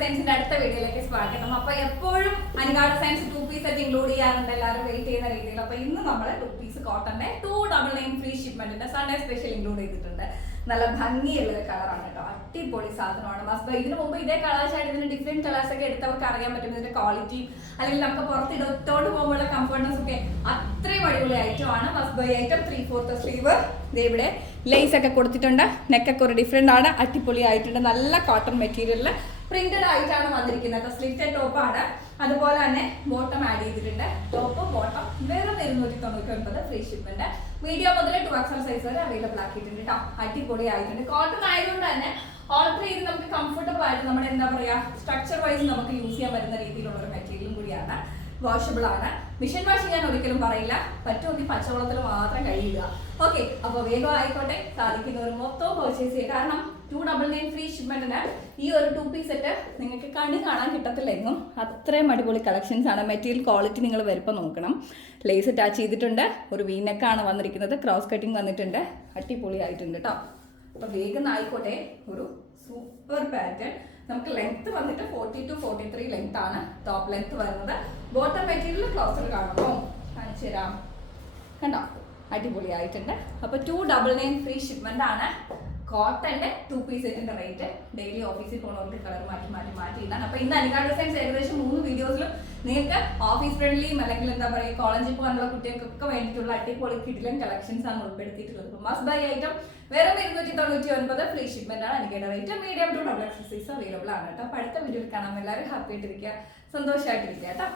സയൻസിന്റെ അടുത്ത വീഡിയോയിലേക്ക് സ്വാഗതം. അപ്പൊ എപ്പോഴും അനികാട് സയൻസ് 2 പീസ് സെറ്റ് ഇൻക്ലൂഡ് ചെയ്യാറുണ്ട് എല്ലാവരും വെയിറ്റ് ചെയ്യുന്ന രീതിയിൽ. അപ്പൊ ഇന്ന് നമ്മൾ 2 പീസ് കോട്ടന്റെ 299 ഫ്രീ ഷിപ്മെന്റിന്റെ സൺഡേ സ്പെഷ്യൽ ഇൻക്ലൂഡ് ചെയ്തിട്ടുണ്ട്. നല്ല ഭംഗിയുള്ള ഒരു കളറാണ് കേട്ടോ, അടിപൊളി സാധനമാണ്. Must buy. ഇതിന് മുമ്പ് ഇതേ കളേഴ്സ് ആയിട്ട് ഇതിന് ഡിഫറെന്റ് കളേഴ്സ് ഒക്കെ എടുത്തവർക്ക് അറിയാൻ പറ്റും ഇതിന്റെ ക്വാളിറ്റി, അല്ലെങ്കിൽ നമുക്ക് പുറത്ത് ഇടത്തോട്ട് പോകുമ്പോഴുള്ള കംഫർട്ട്നെസ് ഒക്കെ അത്രയും അടിപൊളി ഐറ്റം ആണ്. Must by item. 3/4 സ്ലീവ്, ഇവിടെ ലേസ് ഒക്കെ കൊടുത്തിട്ടുണ്ട്. നെക്കൊക്കെ ഒരു ഡിഫറെന്റ് ആണ്, അടിപൊളി ആയിട്ടുണ്ട്. നല്ല കോട്ടൺ മെറ്റീരിയലിൽ പ്രിന്റഡ് ആയിട്ടാണ് വന്നിരിക്കുന്നത്. സ്ലിറ്റഡ് ടോപ്പാണ്. അതുപോലെ തന്നെ ബോട്ടം ആഡ് ചെയ്തിട്ടുണ്ട്. ടോപ്പ് ബോട്ടം വെറും 299 ഫ്രീ ഷിപ്മെന്റ്. മീഡിയം മുതൽ 2XL സൈസ് വരെ അവൈലബിൾ ആക്കിയിട്ടുണ്ട് കേട്ടോ. അടിപൊളി ആയിട്ടുണ്ട്. കോട്ടൺ ആയതുകൊണ്ട് തന്നെ ഓൾട്ടർ ചെയ്ത് നമുക്ക് കംഫർട്ടബിൾ ആയിട്ട് നമ്മുടെ എന്താ പറയാ സ്ട്രക്ചർ വൈസ് നമുക്ക് യൂസ് ചെയ്യാൻ പറ്റുന്ന രീതിയിലുള്ള ഒരു മെറ്റീരിയലും കൂടിയാണ്. വാഷബിൾ ആണ്. മിഷൻ വാഷ് ചെയ്യാൻ ഒരിക്കലും പറയില്ല, പറ്റുമെങ്കിൽ പച്ചവെള്ളത്തിൽ മാത്രം കഴുകുക. ഓക്കെ, അപ്പോൾ വേഗം ആയിക്കോട്ടെ. സാധിക്കുന്നവർ മൊത്തവും പർച്ചേസ് ചെയ്യുക. കാരണം 299 ഫ്രീ ഷിപ്മെന്റിന് ഈ ഒരു 2 പീസ് സെറ്റ് നിങ്ങൾക്ക് കണ്ണു കാണാൻ കിട്ടത്തില്ലെന്നും അത്രയും അടിപൊളി കളക്ഷൻസ് ആണ്. മെറ്റീരിയൽ ക്വാളിറ്റി നിങ്ങൾ വരുമ്പോൾ നോക്കണം. ലേസ് അറ്റാച്ച് ചെയ്തിട്ടുണ്ട്. ഒരു വീനെക്കാണ് വന്നിരിക്കുന്നത്. ക്രോസ് കട്ടിങ് വന്നിട്ടുണ്ട്. അടിപൊളി ആയിട്ടുണ്ട് കേട്ടോ. അപ്പോൾ വേഗം ആയിക്കോട്ടെ. ഒരു സൂപ്പർ പാറ്റേൺ. നമുക്ക് ലെങ്ത് വന്നിട്ട് 40 to 43 ലെങ്ത് ആണ് ടോപ്പ് ലെങ്ത് വരുന്നത്. ബോട്ടം മെറ്റീരിയൽ ക്ലോസർ കാണുമോ, കാണിച്ചു തരാം. കണ്ടോ, അടിപൊളി ആയിട്ടുണ്ട്. അപ്പോൾ 299 ഫ്രീ ഷിപ്മെന്റ് ആണ്. കോട്ടന്റെ 2 പീസ് സെറ്റിന്റെ റേറ്റ്. ഡെയിലി ഓഫീസിൽ പോകുന്നവർക്ക് കളർ മാറ്റി ഇതാണ്. അപ്പോൾ ഇന്ന് അനികാട് ഡിസൈൻസ് ഏകദേശം 3 വീഡിയോസിലും നിങ്ങൾക്ക് ഓഫീസ് ഫ്രണ്ട്ലിയും അല്ലെങ്കിൽ എന്താ പറയുക കോളേജിൽ പോകാനുള്ള കുട്ടികൾക്കൊക്കെ വേണ്ടിയിട്ടുള്ള അടിപൊളി കിഡിലൻ കളക്ഷൻസ് ആണ് ഉൾപ്പെടുത്തിയിട്ടുള്ളത്. മസ്റ്റ് ബൈ ഐറ്റം വെറും 299 ഫ്രീ ഷിപ്മെന്റ് ആണ്. അനികയുടെ rate medium to XXL size available ആണ് കേട്ടോ. അപ്പോൾ അടുത്ത വീഡിയോയിൽ കാണാം. എല്ലാവരും ഹാപ്പി ആയിട്ടിരിക്കുക, സന്തോഷമായിട്ടിരിക്കുക കേട്ടോ.